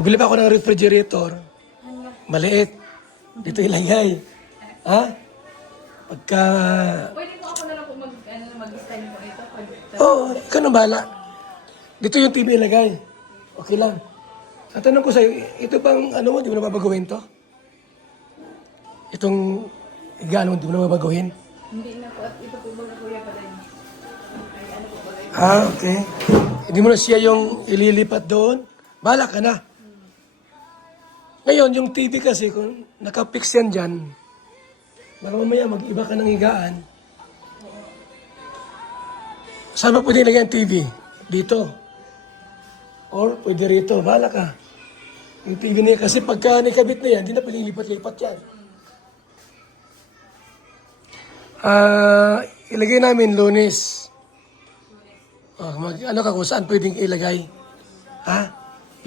Bili pa ako ng refrigerator. Maliit. Dito ilagay. Ha? Pagka... Pwede po ako na lang po mag-stand po ito. Oo, ikaw na bahala. Dito yung TV ilagay. Okay lang. Sa tanong ko sa'yo, ito bang ano mo, di mo na babaguhin to? Itong igano, di mo na babaguhin? Hindi na po. At ito po ba kuya pa rin? Okay. Hindi mo na siya yung ililipat doon. Bahala ka na. Ngayon, yung TV kasi, kung nakapix yan dyan, baka mamaya mag-iba ka ng higaan. Saan ba pwede lagyan ang TV? Dito. Or pwede rito. Bahala ka. Yung TV na yan. Kasi pagka nakabit na yan, hindi na pwede lipat-lipat yan. Ilagay namin Lunes. Ano ka kung saan pwedeng ilagay? Ha?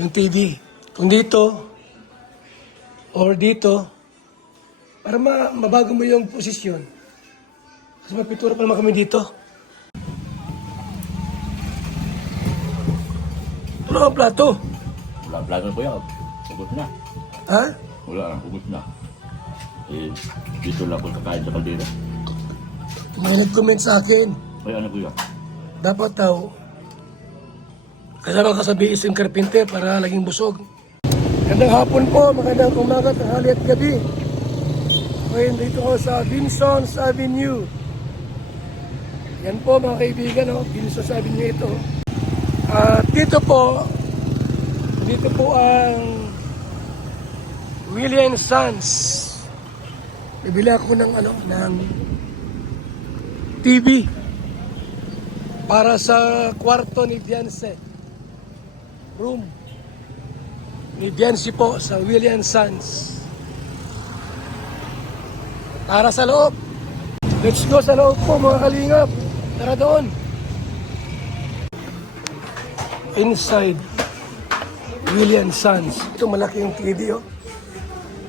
Yung TV. Kung dito, or dito, para mabago mo yung posisyon. Kasi mapitura pa naman kami dito. Ano ang plato? Wala plato po yan. Ugot na. Ha? Wala na, ugot na. Eh, dito lang ako kakain sa kaldera. May nag-comment sa akin. Ay, ano kuya? Dapat daw, kasama ka sa BSM Carpenter para laging busog. Magandang hapon po, magandang umaga, tanghali at gabi. Ngayon dito ko sa Vinson's Avenue. Yan po mga kaibigan, Vinson's Avenue ito. At dito po ang William Sons. Bibili ako ng TV para sa kwarto ni Dianse. Room ni Dianse po sa William Sons. Para sa loob. Let's go sa loob po mga kalingap. Tara doon. Inside William Sons. Ito malaki yung TV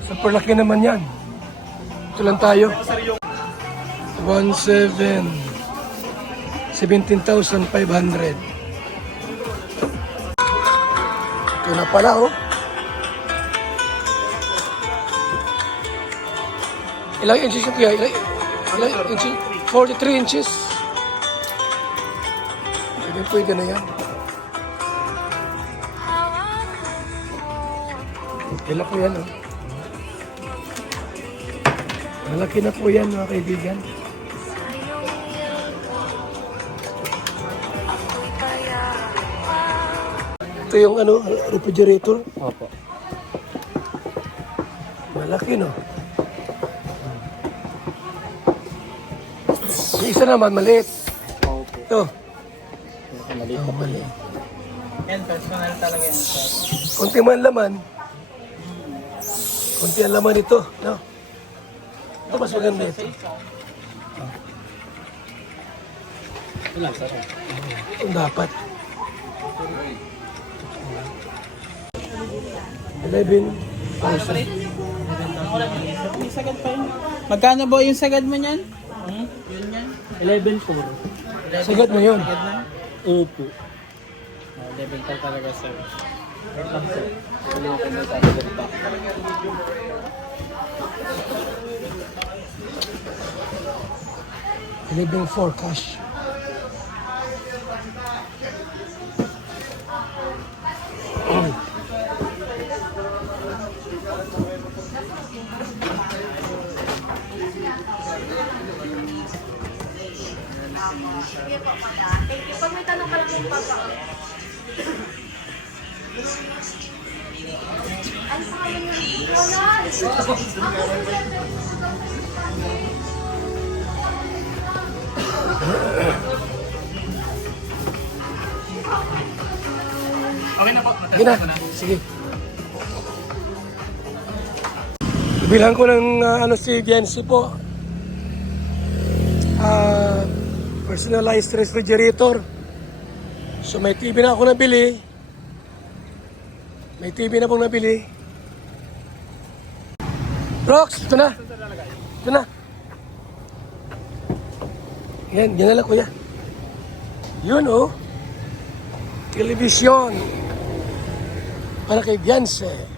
Super laki naman yan. Ito lang tayo. 17,500. Ito na pala Ilang inches yung kaya? Ilang inches? 43 inches. Pwede na yan. Kila po yan Malaki na po yan mga kaibigan. Ito yung refrigerator. Opo. Malaki Yung isa naman maliit. Opo. Ito. Maliit Oh, maliit. yan, personal talaga yan. Kunti man laman. Kunti ang laman ito. No? Ito mas maganda ito. Ilan, sir? Ito dapat. 11,000. May sagad pa yun. Magkano ba yung sagad mo niyan? Yun yan? 11.4. Sagat mo yun. Sagad na? Opo. 11.4 talaga, sir. Wait lang, sir. Tuloy ko may sagad pa. Living for cash. Sige po, madam. Thank you. Pag may tanong ka lang yung pagka. Ano sa kanya yun? Ronald! Okay na po. Sige na. Sige. Bilang ko ng si Dianse po. Personalized refrigerator. So may TV na ako nabili. May TV na pong nabili. Rox, ito na. Ito na. Yan na lang kuya. Yun Television. para kay Beyonce.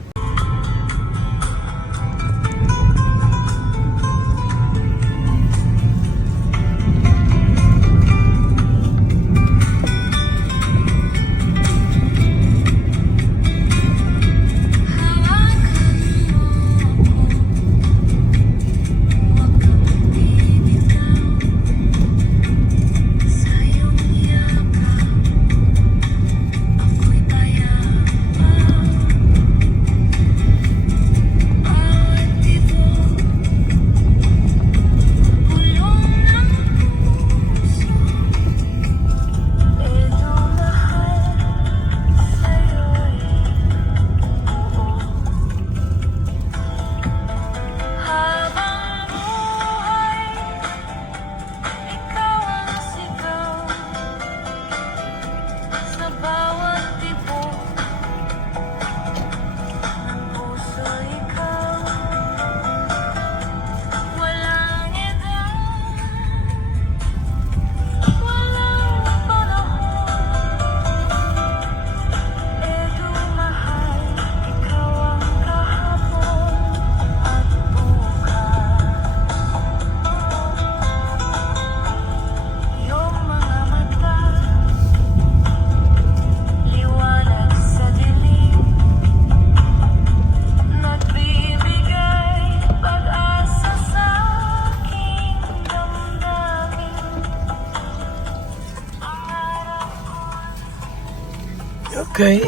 Okay.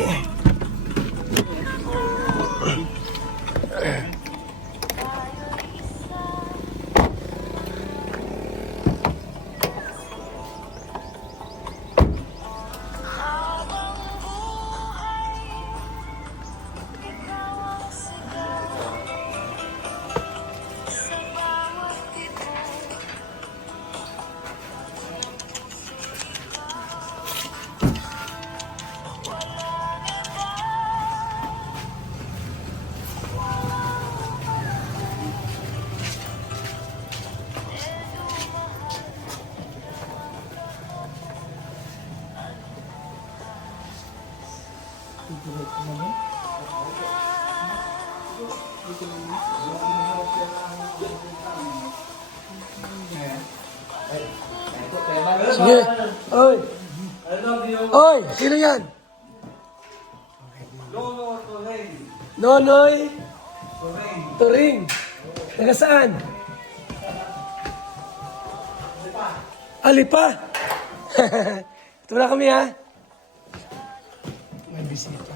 Sige. Oy. Oy, sino yan? Nonoy Turing. Taga saan? Alipa. Ito na kami ha. May bisita.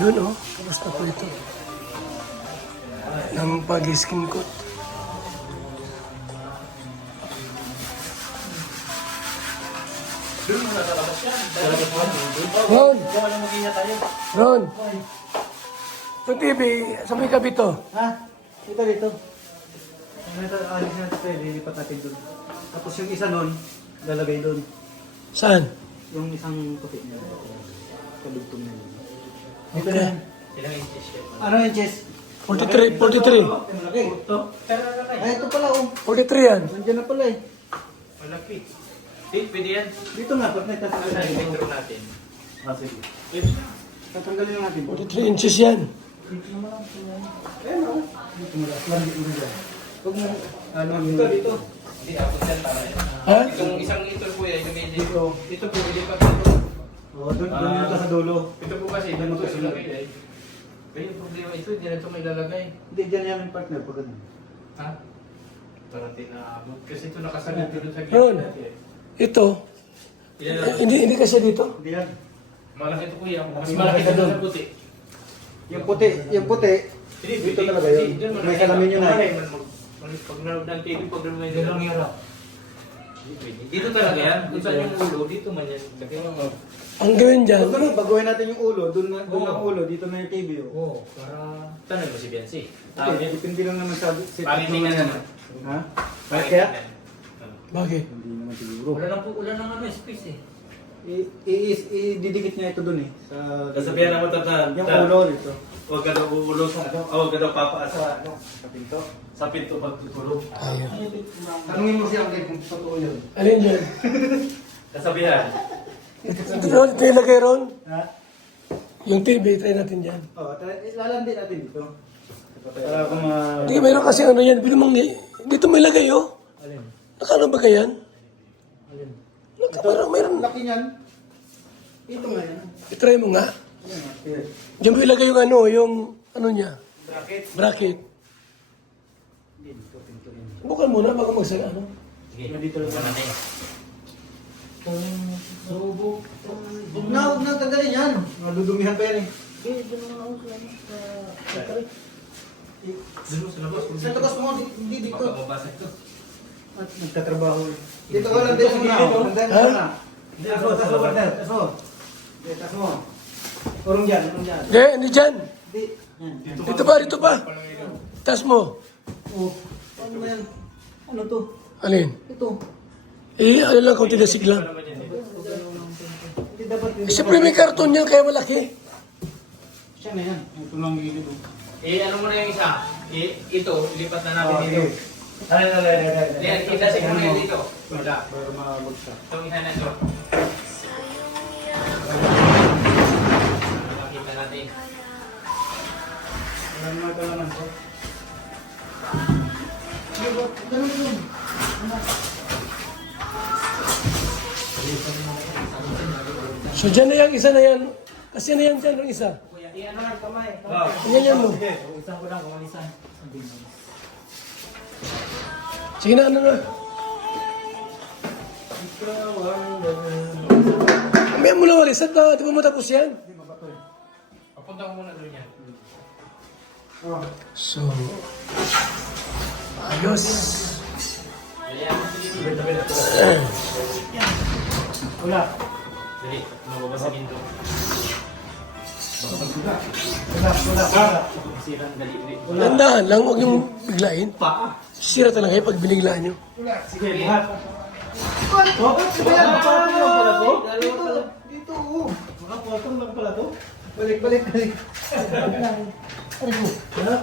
Yun oh, kamusta po ito? Ng pag-skin coat. Ron! Ron! Ito TV, sa may gabi to. Ha? Ito dito. Ito, alis na ito, lilipat natin doon. Tapos yung isa nun, lalagay doon. Saan? Yung isang puti niya. Kadugtong niya. Ito Okay. na yan. Ano yung chest? 43, 43. Malaki. Ito? Ay, ito pala oh. 43 yan. Nandiyan na pala eh. Malaki. Pwede yan. Dito nga, pag tatanggalin natin. Picture natin. Ah, sige. Tatanggalin lang natin. 43 inches yan. Ayan oh. Dito mo lang. Lagi mo dyan. Huwag mo, ano, dito. Hindi ako dyan para yan. Ha? Itong isang ito po yan, yung dito. Ito po, hindi pa ito. Oh, doon yung sa dulo. Ito po kasi, ito po ilalagay eh. Kaya yung problema ito, hindi na ito may lalagay. Hindi, dyan yan yung partner pag ganun. Ha? Parang tinaabot. Kasi ito nakasalit dito sa Ron. gilid natin. Ito. Hindi kasi dito. Hindi yan. Malaki ito kuya. Mas malaki ito sa puti. Yung puti, dito talaga yun. May salamin yun ay. Pag nanood ng TV, pag nanood ng TV. Dito talaga yan. Kung saan yung ulo, dito man yan. Lagyan mo. Ang gawin dyan, Huwag na, baguhin natin yung ulo. Doon ang ulo, dito na yung TV. Oh. Oo, para... Tanong mo si Biancy. Okay, depende lang naman sa... Pangitinan naman. Ha? Bakit kaya? bakit? Hindi naman siguro. Wala lang ano, space eh. Ididikit niya ito doon eh. Sasabihan naman tata. Yung ulo dito. Huwag ka daw uulo sa ano. Huwag ka daw papaas sa ano. Sa pinto. Sa pinto pagtutulog. Ayun. Tanungin mo siya kung totoo yun. Alin yan? Kasabihan. Ito yung lagay ron. Ha? Yung TV, try natin dyan. Oo, lalandi natin dito. Para kung ma... Hindi, mayroon kasi ano yan. Dito may lagay, oh. Alin? Nakano ba yan? Alin? Mayroon. Laki niyan. Ito nga yan. I-try mo nga. Diyan mo ilagay yung ano niya. Bracket. Bracket. Dito, pinto yun. Bukan muna bago magsaga, ano? Sige, dito lang natin. Huwag na tanggalin yan. Madudumihan pa yan eh. Sa takas mo, hindi dito. At nagtatrabaho eh. Dito ka lang din muna. Tanggalin mo na. Taso, partner. Taso. Taso mo. Urong dyan, urong dyan. Hindi dyan. Di. Yan. Dito pa. Tas mo. Oh. Ano ba yan? Ano to? Alin? Ito. Ano lang, konti dasig lang. Hindi dapat Siyempre may karton yan, kaya malaki. siya na yan. Ito lang gilid. Ano mo na yung isa? Ito, ilipat na natin dito. Ay. Itasig mo na yan dito. Wala. Para mabagsak. Itong isa na ito. Makita natin. Wala naman ito naman ko. Ganun yun. So dyan na yan, isa na yan. Kasi na yan dyan, yung isa. Ano lang kamay? Yan mo. Sige. Isang ko lang, kumalisan. Sige na, ano na. Mamaya mo lang walis. At di ba matapos yan? Papunta ko muna doon yan. So, ayos. Wala. Dali, mababasagin to. Wala. Sirang dali. Landahan lang, huwag niyong biglain. Sira talaga kayo pag biniglaan niyo. Sige, buhat. Sige yan. Kapatong lang pala to? Dito. Kapatong lang pala to? Balik.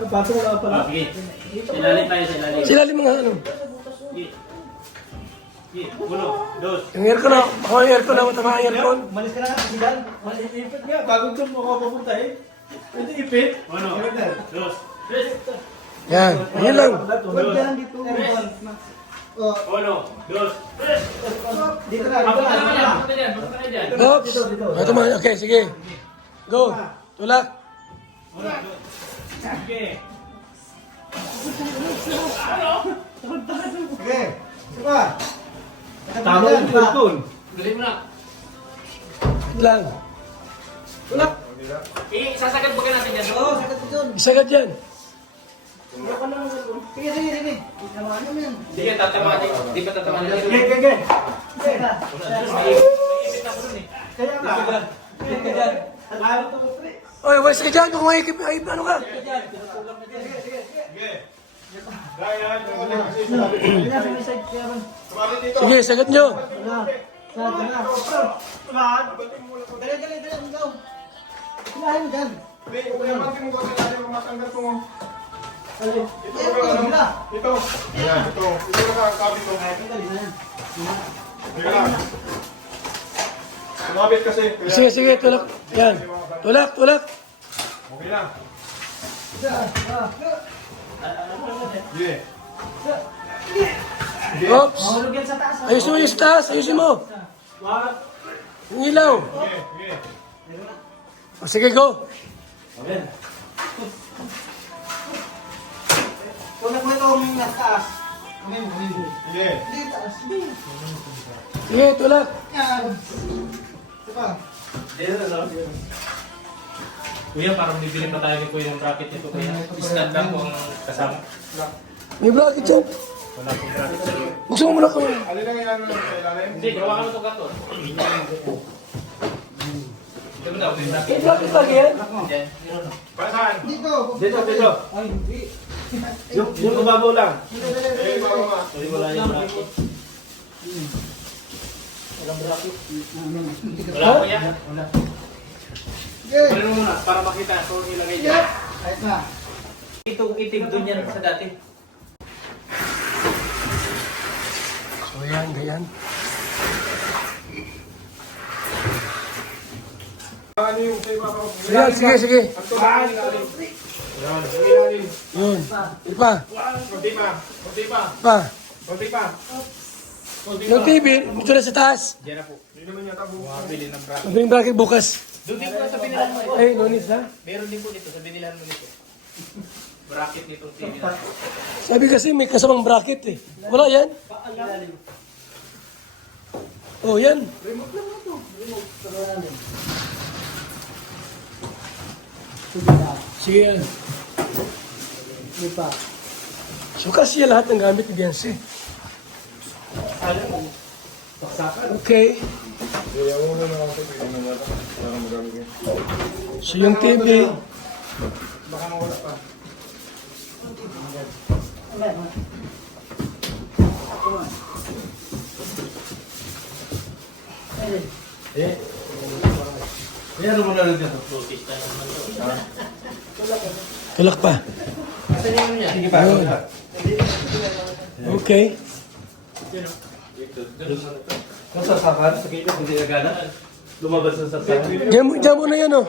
Kapatong lang pala. Sige. Silalim tayo, silalim. Silalim mga ano. Uno, dos. Yung aircon na, baka yung aircon na, matama ang aircon. Malis ka na nga, sigal. Ipit nga, bagong doon mo ako papunta eh. Pwede ipit. Uno, dos, tres. Yan, yun lang. Huwag yan dito. Uno, dos, tres. Dito na, Papunta naman yan, papunta dyan, papunta na dyan. Oops. Ito man, okay, sige. Go. Tulak. Sige. Sige. Sige. Tama yung pulpul. Galing mo na. Wait lang. Tulak. Sasagad ba ka natin dyan? Oo, sakat ko dun. Isagad yan. Sige. Ano mo yan? Sige, tatamanin. Di ba tatamanin? Sige. Sige na. Iipit ako dun eh. Kaya nga. Sige dyan. Ayaw to ko, pre. Oy, walis ka dyan. Kung may ano ka. Sige, sagad nyo. Dali, ikaw. Ilahin mo dyan. Lumapit kasi. Sige, tulak. Yan. Tulak. Okay lang. Yeah. Oops. Mahulog yan sa taas. Ayusin mo yung taas. Ayusin mo. Yung ilaw. O, sige, go. Tulak mo itong nasa taas. Kamay mo. Yeah. Hindi, taas. Sige, tulak. Yan. Diba? Kuya, parang bibili pa tayo ni Kuya ng bracket nito. Kuya, stand lang po ang kasama. May bracket yan. Wala pong bracket sa iyo. Buksan mo muna kami. Alin lang yan ang kailangan? Hindi, gawa ka mo itong katon. Ito mo daw, may bracket. May bracket lagi yan. Yan. Para saan? Dito. Dito. Ay, hindi. Yung kumabaw lang. Eh, mama. Hindi wala yung bracket. Wala, Kuya. Okay. Ano muna, para makita kung ilagay dyan. Ayos na. Itong itim doon yan sa dati. So yan, ganyan. Ano yung sa'yo mga kapatid? So yan, sige, sige. Ang tulaan natin. Yan, ilalim. Yun. Ipa, Kunti pa. Kunti pa. pa. Kunti pa. Kunti Yung pa. TV, ito na sa taas. Diyan na po. Hindi naman yata bukas. Bili ng bracket. Madaling bracket bukas. Doon din po sa binilan mo. Ay, nonis na. Meron din po dito sa binilan mo nito. Bracket nitong TV na. Sabi kasi may kasamang bracket eh. Wala yan. Oh, yan. Sige yan. So kasi yan lahat ng gamit ni Beyonce. Okay. Kaya mo na lang ako. Ano na lang. Para magamit yun. So yung TV, Baka mawala pa. tulak pa. Sige pa. Ayun. Okay. Kung sasakan, sa kilid, hindi nagana. Lumabas sa sasakan. Diyan mo na yan oh.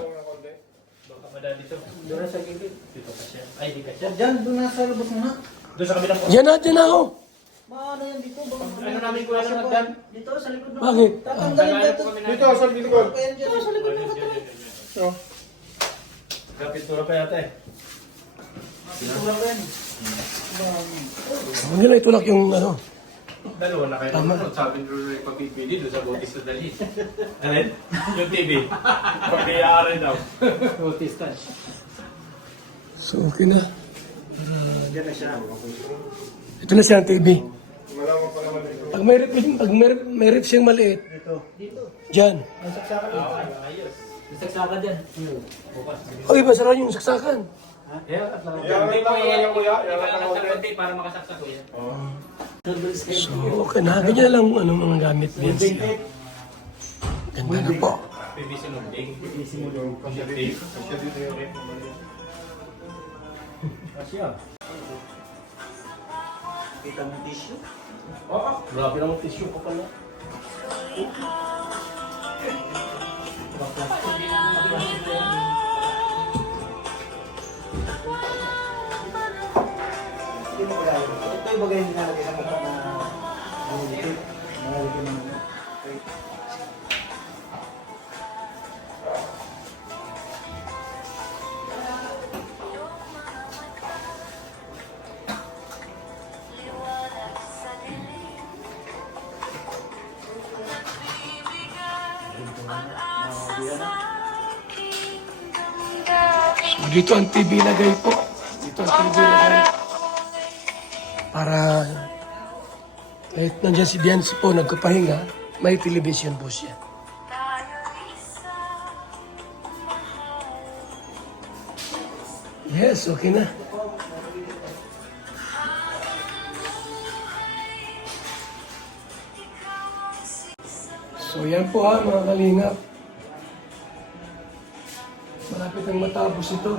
Baka madali dito. Doon sa kilid. Dito ka siya. Ay, di ka siya. Diyan, doon na sa labas mo na. Doon sa kabilang po. Diyan na oh. Maano yan dito? Ano namin kuha sa nagdan? Dito, sa likod mo. Bakit? Tatanggalin dito. Dito, sa likod. Ayan dyan, sa likod mo. So, Kapitura pa yata eh. Huwag nyo na itulak yung ano. Dalawa na kayo. Tama. Sabi nyo rin pagpipili doon sa Bautista dali. Alin? Yung TV. Pagkayari daw. Bautista. So okay na. Diyan na siya. Ito na siya ang TV. malaman pa naman dito. Pag may rip siyang maliit, Dito. dyan. Ang saksakan dito. Ayos. May saksakan dyan. O iba, sarap yung saksakan. Yeah, Yan lang naman yung kuya. Yan lang naman konti para makasaksak ko yan. So okay na. Ganyan lang ano, mga gamit din siya. Ganda na po. PVC molding. PVC molding. Kasya dito. Kasya dito yung rep. Kasya. Kita mo tissue. Oo. Grabe naman tissue ko pala. Hindi mo kaya. Ito yung bagay na nilalagay sa mukha na nalilipit. Nalalagay mo na. Okay. So dito ang TV lagay po. Dito ang TV lagay. Para kahit nandyan si Bianci po nagkapahinga, may television po siya. Yes, okay na. So yan po ha mga kalingap. Malapit ang matapos ito.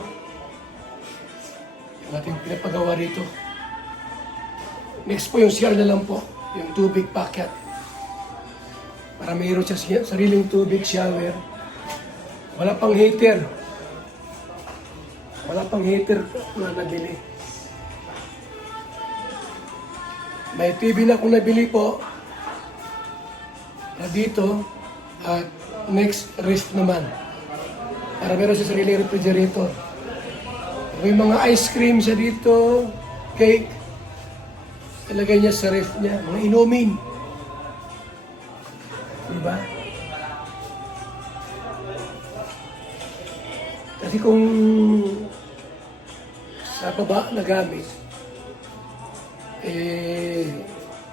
Yung ating pinapagawa rito. Next po yung CR na lang po. Yung tubig packet. Para mayroon siya sariling tubig shower. Wala pang heater. Wala pang heater na nabili. May TV na akong nabili po. Na dito. At next rest naman. Para meron siya sariling refrigerator. May mga ice cream siya dito. Cake. Ilagay niya sa ref niya. Mga inumin. Diba? Kasi kung sa baba na gamit,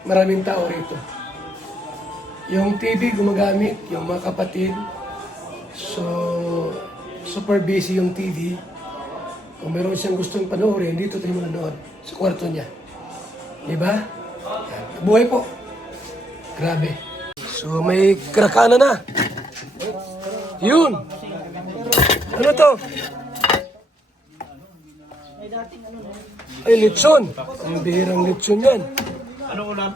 maraming tao rito. Yung TV gumagamit, yung mga kapatid. So, super busy yung TV. Kung meron siyang gustong panoorin, dito tayo manonood sa kwarto niya. Diba? Yan. Buhay po. Grabe. So, may krakana na. Yun. Ano to? Ay, lechon. Ang bihirang lechon yan. Ano ulam?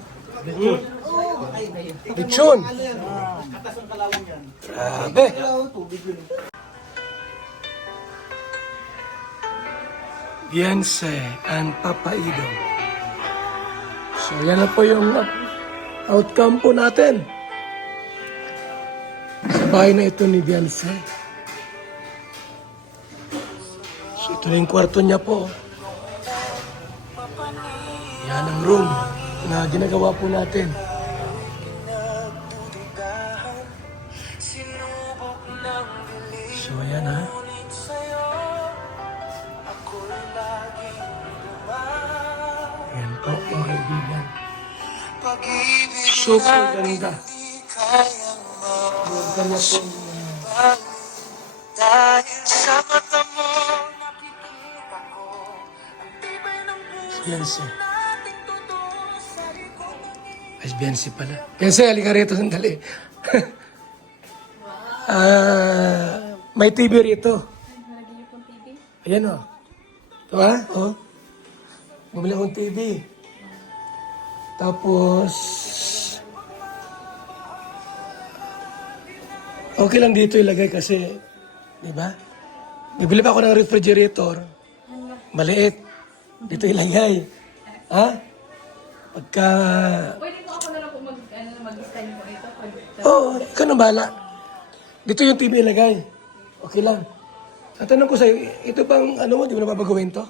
Lechon. Grabe. Beyonce and Papa Ido. So, yan na po yung outcome po natin. Sa bahay na ito ni Beyonce. So, ito na yung kwarto niya po. Yan ang room na ginagawa po natin. So, ayan ha. Ayan po, mga kaibigan. Super ganda. Ganda na po. Beyonce. Ay, Beyonce pala. Beyonce, halika rito sandali. May TV rito. Ayan o. Ito ha? O. Bumili akong TV. Tapos, okay lang dito ilagay kasi, di ba? Bibili pa ako ng refrigerator. Maliit. Dito ilagay. Ha? Pagka... Pwede po ako na lang po mag-stand po ito. Oo, ikaw na bahala. Dito yung TV ilagay. Okay lang. Ang tanong ko sa'yo, ito bang ano mo, di mo na babaguhin to?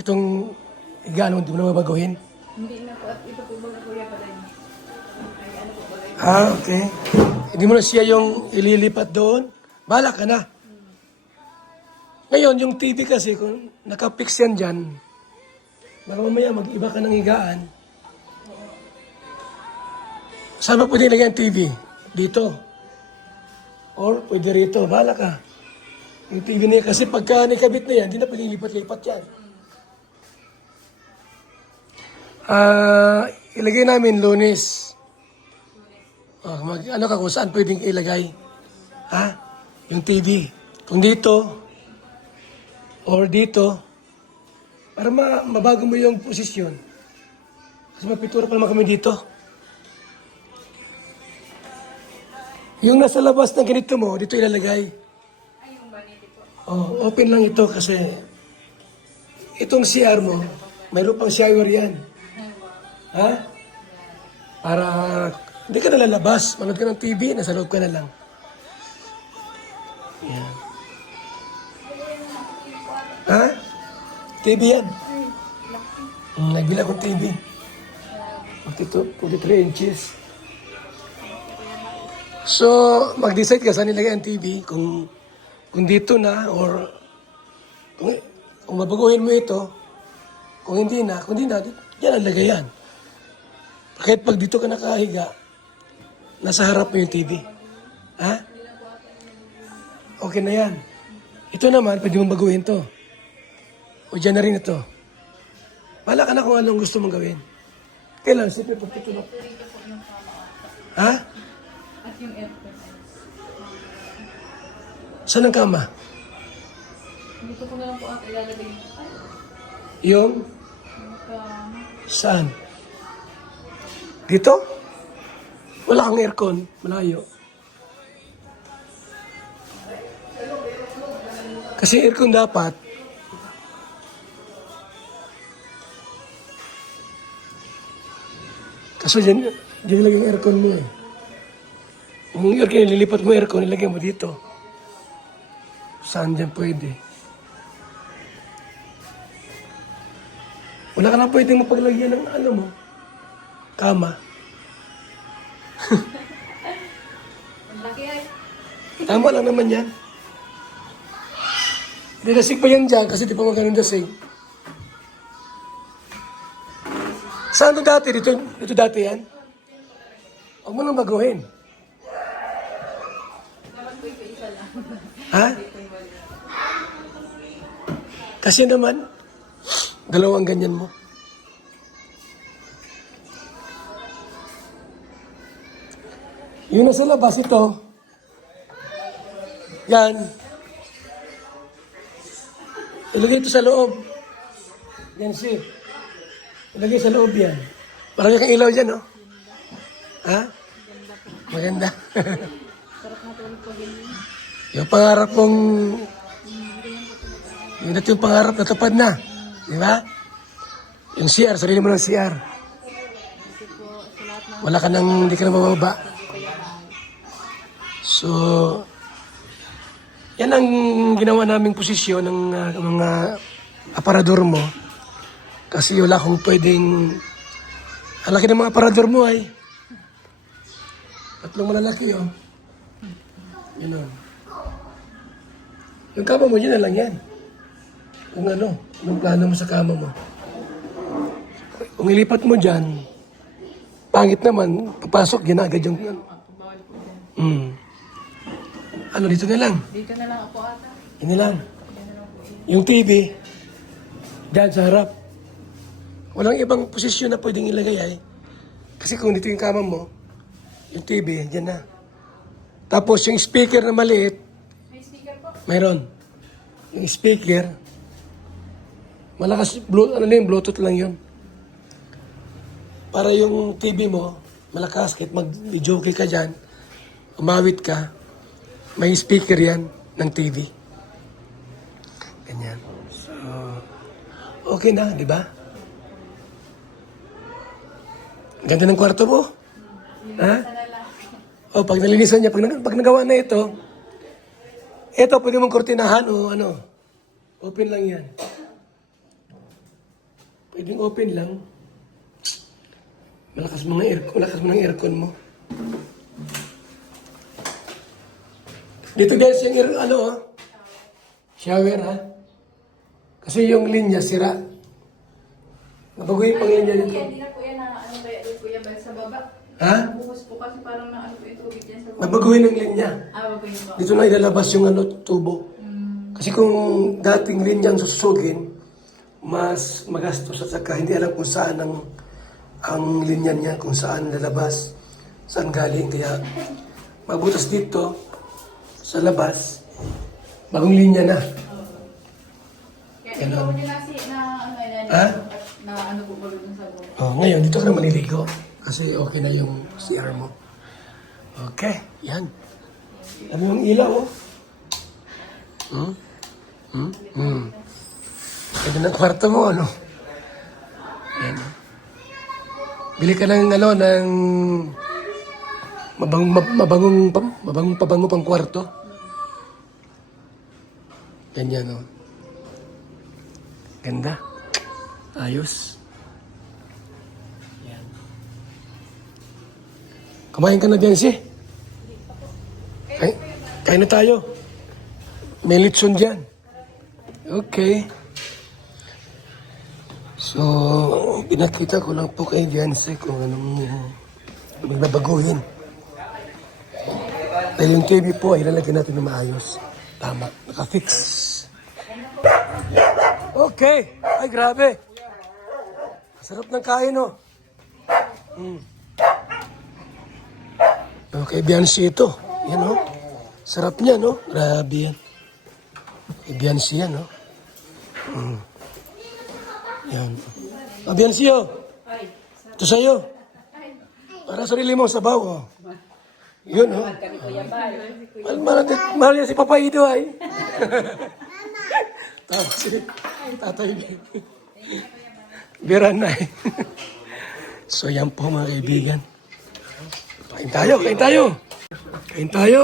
Itong higaan mo, di mo na babaguhin? Hindi na po. At ito po ba kuya pala yun? Ay, ano po pala yun? Ah, okay. Hindi mo na siya yung ililipat doon. Bahala ka na. Ngayon, yung TV kasi, kung nakapix yan dyan, baka mamaya mag-iba ka ng higaan. Saan ba pwede ilagay ang TV? Dito. Or pwede rito. Bahala ka. Yung TV niya, kasi pagka nakabit na yan, hindi na pwede lipat-lipat yan. Ilagay namin Lunes. Ano ka kung saan pwedeng ilagay? Ha? Yung TV. Kung dito, or dito, para mabago mo yung posisyon. Kasi mapitura pa naman kami dito. Yung nasa labas ng ganito mo, dito ilalagay. Ay, yung vanity po. Oh, open lang ito kasi itong CR mo, mayroon pang shower yan. Ha? Para hindi ka na lalabas. Manood ka ng TV, nasa loob ka na lang. Yan. Ha? TV yan. Nagbila akong TV. 43 inches. So, mag-decide ka saan nilagay ang TV. Kung dito na or kung mabaguhin mo ito, kung hindi na, yan ang lagay yan. Kahit pag dito ka nakahiga, nasa harap mo yung TV. Ha? Okay na yan. Ito naman, pwede mong baguhin to. O dyan na rin ito. Wala ka na kung anong gusto mong gawin. Kailan? Siyempre, pagtutulog. Ha? At yung aircon. Saan ang kama? Dito ko na lang po at ilalagay yung Yung? Saan? Dito? Wala kang aircon. Malayo. Kasi aircon dapat. Kaso dyan ilagay yung aircon mo eh. Kung yung aircon, ililipat mo aircon, ilagay mo dito. Saan dyan pwede? Wala ka na pwedeng mapaglagyan ng ano mo. Kama. Ang laki ay. Tama lang naman yan. Dinasig pa yan dyan kasi di pa maganon dasig. Saan ito dati? Dito dati yan? Huwag mo nang baguhin. Dapat po ito isa lang. Ha? Kasi naman, dalawang ganyan mo. Yung nasa labas ito, Yan. Ilagay ito sa loob. Yan si. Ilagay sa loob yan. Marami kang ilaw dyan, no? Ha? Maganda. Yung pangarap mong... Yung dati yung pangarap na tapad na. Di ba? Yung CR, sarili mo ng CR. Wala ka nang, hindi ka na mababa. So, yan ang ginawa naming posisyon ng mga aparador mo. Kasi wala akong pwedeng... Ang laki ng mga aparador mo ay. Tatlong malalaki, oh. Yan, oh. Yung kama mo, yun na lang yan. Kung ano, yung plano mo sa kama mo. Kung ilipat mo dyan, pangit naman, papasok, yan agad yung... Ano, dito na lang. Dito na lang ako ata. Yan na lang. Yung TV, dyan sa harap. Walang ibang posisyon na pwedeng ilagay ay. Kasi kung dito yung kama mo, yung TV, dyan na. Tapos yung speaker na maliit, May speaker po. mayroon. Yung speaker, malakas, Bluetooth lang yun. Para yung TV mo, malakas, kahit mag-jockey ka dyan, umawit ka, may speaker yan ng TV. Ganyan. So, okay na, di ba? Ganda ng kwarto mo. Ha? O, pag nalinisan niya, pag nagawa na ito, pwede mong kortinahan o ano, open lang yan. Pwedeng open lang. Malakas mo ng aircon mo. Dito guys, yung shower ha. Kasi yung linya sira. Nabagoy pang linya nito. Hindi na po yan na ano kaya doon kuya ba sa baba? Ha? Buhos po kasi parang na ano po yung tubig yan sa baba. Nabagoy ng linya. Wag yun po. Dito na ilalabas yung tubo. Kasi kung dating linyang susugin, mas magastos at saka hindi alam kung saan ang linya niya, kung saan lalabas, saan galing. Kaya mabutas dito sa labas, bagong linya na. Kaya ikaw nyo na Ha? na ano po ba doon sa baba. Oh, ngayon, dito ka na maliligo. Kasi okay na yung CR mo. Okay, yan. Ano yung ilaw, oh? Ganda ng kwarto mo, ano? Yan. Bili ka ng, ng mabangong pabango pang kwarto. Ganyan, oh. Ganda. Ayos. Yan. Kumain ka na, Biancy? Kain na tayo. May litson dyan. Okay. So, pinakita ko lang po kay Biancy kung anong magbabaguhin. Dahil yung TV po ay lalagyan natin na maayos. Tama. Nakafix. Okay. Ay, grabe. Sarap ng kain, oh. Okay, Biancy ito. Yan, oh. Sarap niya, no? Grabe yan. Biancy yan, no? Yan. Biancy, oh. Ito sa'yo. Para sarili mo sabaw, oh. Yun, oh. Mahal yan si Papaido, ay. Tapos si Tatay. Biranay. So, yan po, mga kaibigan. Kain tayo, kain tayo. Kain tayo.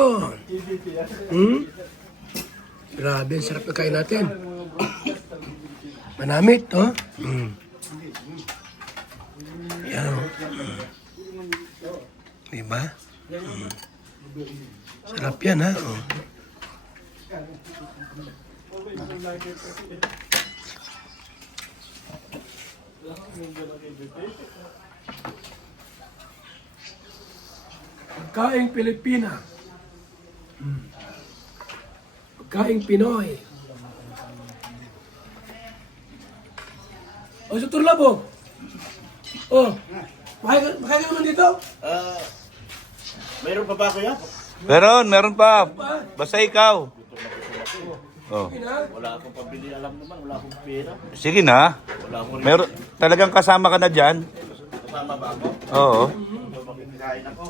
Grabe, sarap na kain natin. Manamit, no? Yan. Diba? Sarap yan, ha? Oh. Pagkaing Pilipina. Pagkaing Pinoy. O, sa Turlabo. Oh, makaya ka naman dito? Meron pa ba kuya? Meron pa. Basta ikaw. Oh. Wala akong pabili, alam naman, wala akong pera. Sige na. Wala akong rin. Meron, talagang kasama ka na dyan? Kasama ba ako? Oo. Makikikain ako.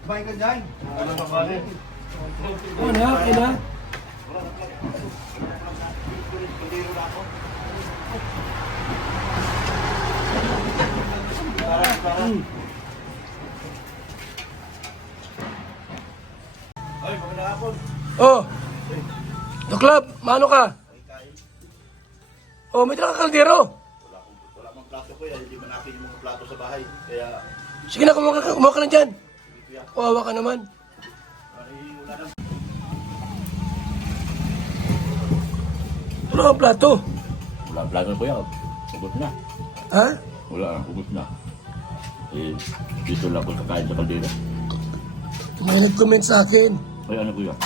Kumain ka dyan. Ano ba ba rin? Oh, na, okay na. Ay, magandang hapon. Oh, Duklab, mano ka? Oh, may dala ka kaldero. Wala mang plato ko yan, hindi man akin yung mga plato sa bahay. Kaya, Sige na, kumuha ka na dyan. Kawawa ka naman. ay, wala na. Wala kang plato. Wala ang plato ko yan. Ubus na. Ha? Wala, ubus na. Eh, dito lang ako kakain sa kaldera. May nag-comment sa akin. Ay, ano ko yan?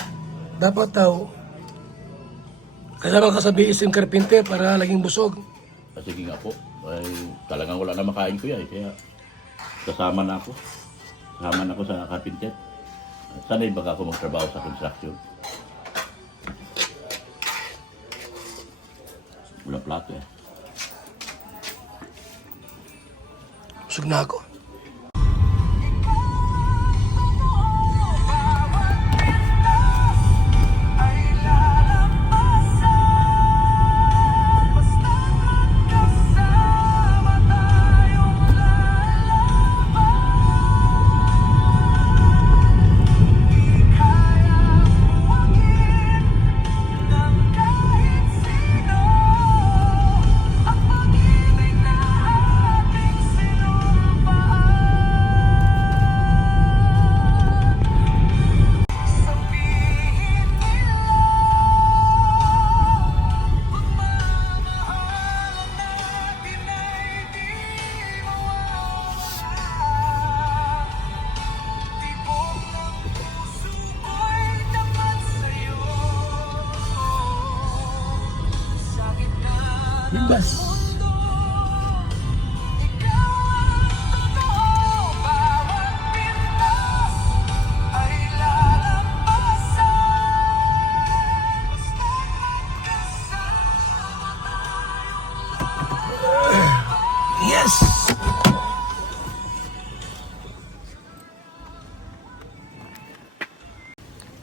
Dapat daw, kailangan ka sa BSM Carpenter para laging busog. Sige nga po. Ay, talagang wala na makain ko yan. Kaya, kasama na ako. Kasama na ako sa carpenter. Sanay baga ako magtrabaho sa construction. Wala plato eh. Busog na ako. Bas. Yes!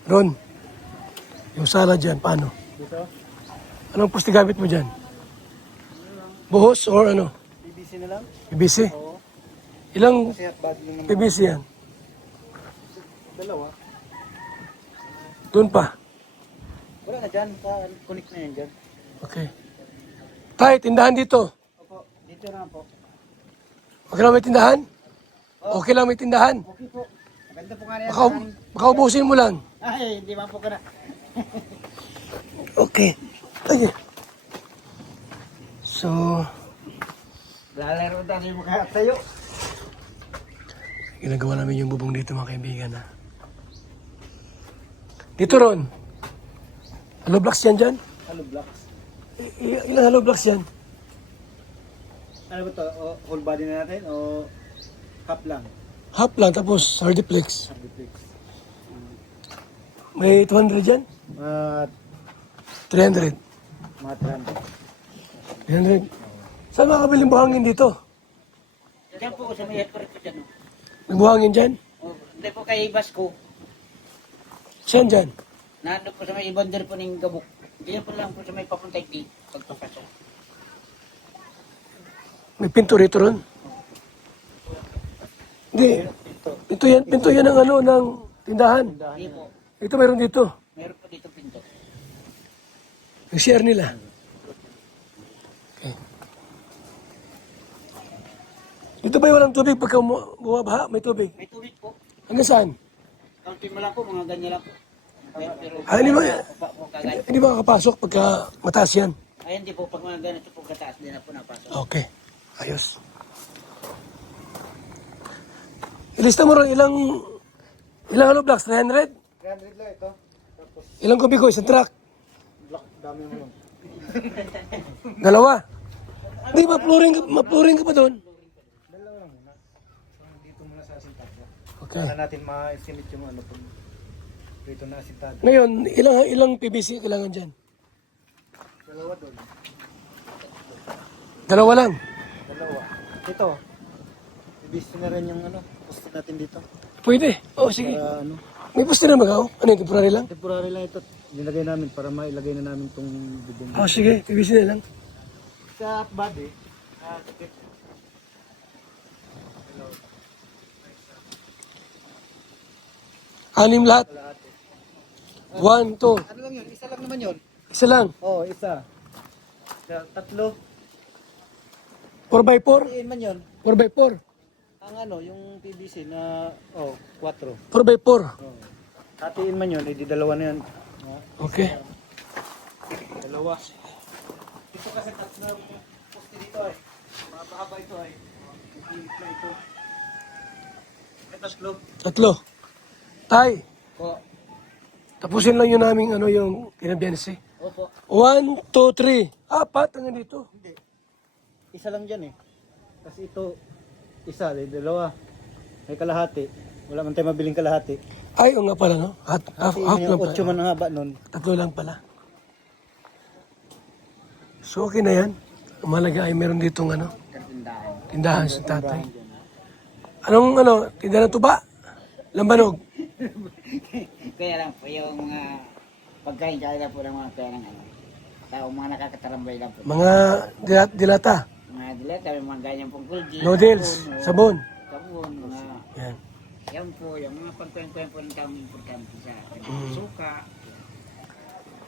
Ron, yung sala dyan, paano? Anong pusti gamit mo dyan? Buhos or ano? BBC na lang. PVC? Ilang Kasi hot body lang naman. PVC yan? Dalawa. Doon pa. Wala na dyan. Connect na yan dyan. Okay. Tay, tindahan dito. Opo. Dito na po. Okay lang may tindahan? Okay lang may tindahan. Okay po. Maganda po nga na yan. Baka ubusin mo lang. Ay, hindi man po ka na. Okay. Sige. So, Lalaro tayo mo kaya tayo. ginagawa namin yung bubong dito mga kaibigan ha. Dito Ron. Hollow blocks yan dyan? Hollow blocks. Ilang hollow blocks yan? Ano ba to? O, whole body na natin o half lang? Half lang tapos hardiplex. Hardiplex. May 200 dyan? 300. Mga 300. Saan makakabiling buhangin dito? Diyan po sa may headquarters ko dyan. No? May buhangin dyan? Oh, hindi po kay Basco. Saan dyan? Nandun po sa may ibonder po ng Gabok. Diyan po lang po sa may papuntay di pagpapasok. May pinto rito ron? Hindi. Pinto yan ng ano, ng tindahan. Hindi po. Ito mayroon dito. Meron po dito pinto. Yung share nila. Okay. Dito ba walang tubig pagka bumabaha? May tubig. May tubig po. Hanggang saan? Kaunti mo lang po, mga ganyan lang po. Pero, Hindi ba, po kagad. hindi ba kakapasok pagka mataas yan? Ay, hindi po. Pag mga ganito po kataas din na po napasok. Okay. Ayos. Ilista mo rin ilang hollow blocks? 300? 300 lang ito. Tapos Ilang kubigo? Isang truck? block. Dami mo lang. Dalawa? Hindi, mapluring ka pa doon. Dalawa lang muna. So, dito muna sa sintapo. Okay. Para natin ma-estimate yung ano po. Prito na asintado. Ngayon, ilang PVC kailangan dyan? Dalawa doon. Dalawa lang. Dalawa. Ito. Ibis na rin yung poste natin dito. Pwede. Oh, sige. Para May poste na ba? Ano yung temporary lang? temporary lang ito. Nilagay namin para mailagay na namin itong bubong. Oh, sige. PVC na lang. Sa body, tikit. Anim lahat. 1, 2. Ano lang yun? Isa lang naman yun. Isa lang. Oo, isa. Tatlo. 4x4. Hatiin man yun. 4x4. Ang yung PVC na, 4. 4x4. Oh. Hatiin man yun, edi dalawa na yan. Okay. Dalawa. Ito kasi tatlo poste dito eh. Mahaba ito eh. Ito. Tatlo. Tatlo. Tay, Po. tapusin lang yun namin yung kinabyense. Opo. 1, 2, 3. Apat hanggang dito. Hindi. Isa lang dyan eh. Kasi ito, isa, dalawa. May kalahati. Wala man tayo mabiling kalahati. Ay, o nga pala, no? Half Kasi lang yung pala. 8 man ang haba nun. Tatlo lang pala. So, okay na yan. Ang mahalaga ay meron ditong tindahan sa tatay. Anong tindahan ng tuba? Lambanog. Kaya lang po yung mga pagkain kaya lang po ng mga kaya ng tao, mga nakakatarambay lang po. Mga dilata. Mga dilata, yung mga ganyan pong kulgi. Noodles. Sabon. Sabon, mga Yan. yan po, yung mga pagkain po ng taong importante sa suka.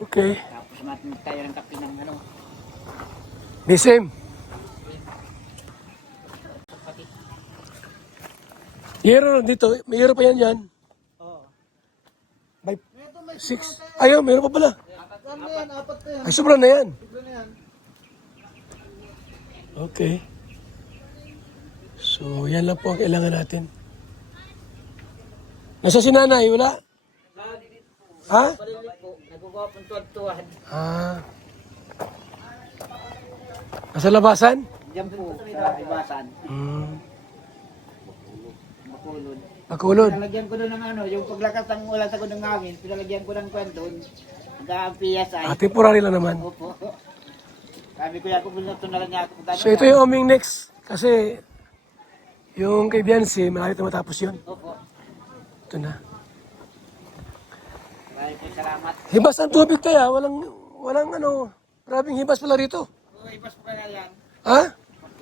Okay. Tapos matinig tayo ng kape ng Bisim. Yero dito. May yero pa yan dyan. Oo. By 6. Ayaw, meron pa pala. Ano yan? Apat na yan. Ay, sobrang na yan. Tignan na yan. Okay. So, yan lang po ang kailangan natin. Nasa si nanay, wala? Ha? Palilit po, nagagawa pong tuwad-tuwad. Ah. Nasa labasan? Diyan po, sa ibasan, makulod. Makulod. Pinalagyan ko doon ng yung paglakas ng ulan sa ng hangin, pinalagyan ko ng kwan doon. Nag-aampias ay. Ah, temporary lang naman. Opo. Sabi ko, ako bunuto na lang niya ako. So, ito yung aming next. Kasi, yung kay Biancy, malapit na matapos yun. Opo. Ito na. Maraming po salamat. Hibas ang tubig kaya. Walang maraming hibas pala rito. So, ibas po kaya yan. Ha?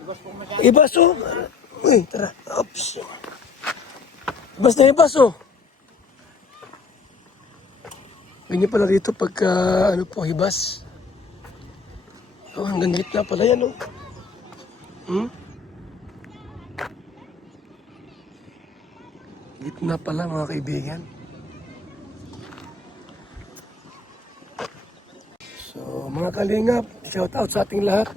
Ibas po mo siya. Hibas oh. Uy, tara. Oops. Hibas na hibas oh. Ganyan pala dito pagka hibas. Oh, hanggang gitna pala yan oh. Gitna pala mga kaibigan. So mga kalingap, shout out sa ating lahat.